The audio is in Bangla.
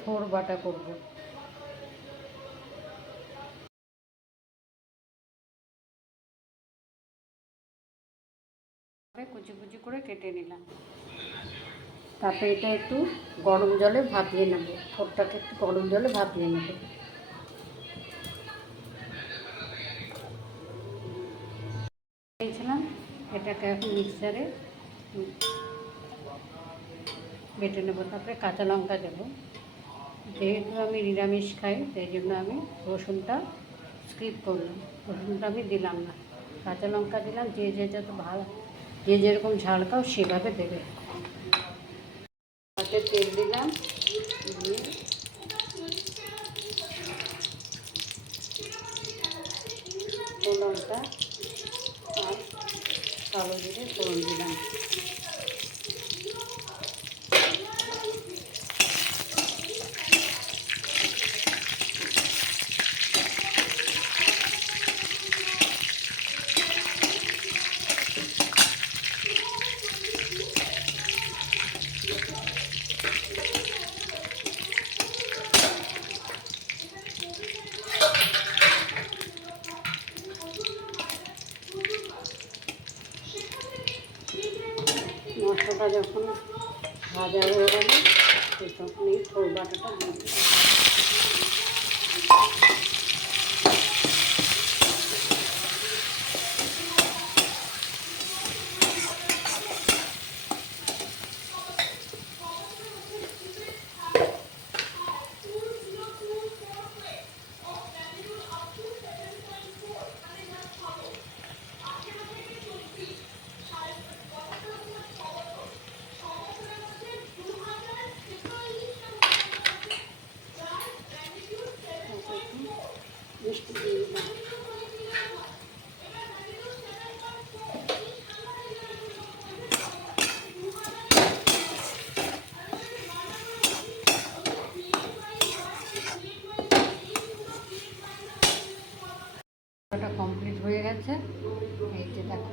থোড় বাটা করব। কুচি কুচি করে কেটে নিলাম। তারপরে এটা একটু গরম জলে ভাপিয়ে নেব, থোড়টাকে একটু গরম জলে ভাপিয়ে নেব। দিয়েছিলাম, এটাকে এখন মিক্সারে বেটে নেব। তারপরে কাঁচা লঙ্কা দেবো। যেহেতু আমি নিরামিষ খাই সেই জন্য আমি রসুনটা স্কিপ করলাম, রসুনটা আমি দিলাম না, কাঁচা লঙ্কা দিলাম। যে যত ভালো, যে যেরকম ঝাল খাও সেভাবে দেবে। হাতে তেল দিলাম, দিয়ে লঙ্কা আর কালো জিরে ফোড়ন দিলাম। মশলাটা যখন ভাজা হয়ে গেল তখন এই থোড় বাটাটা দিয়ে দিলাম। মিষ্টি দিয়ে দিলাম। কমপ্লিট হয়ে গেছে, এই যে দেখো।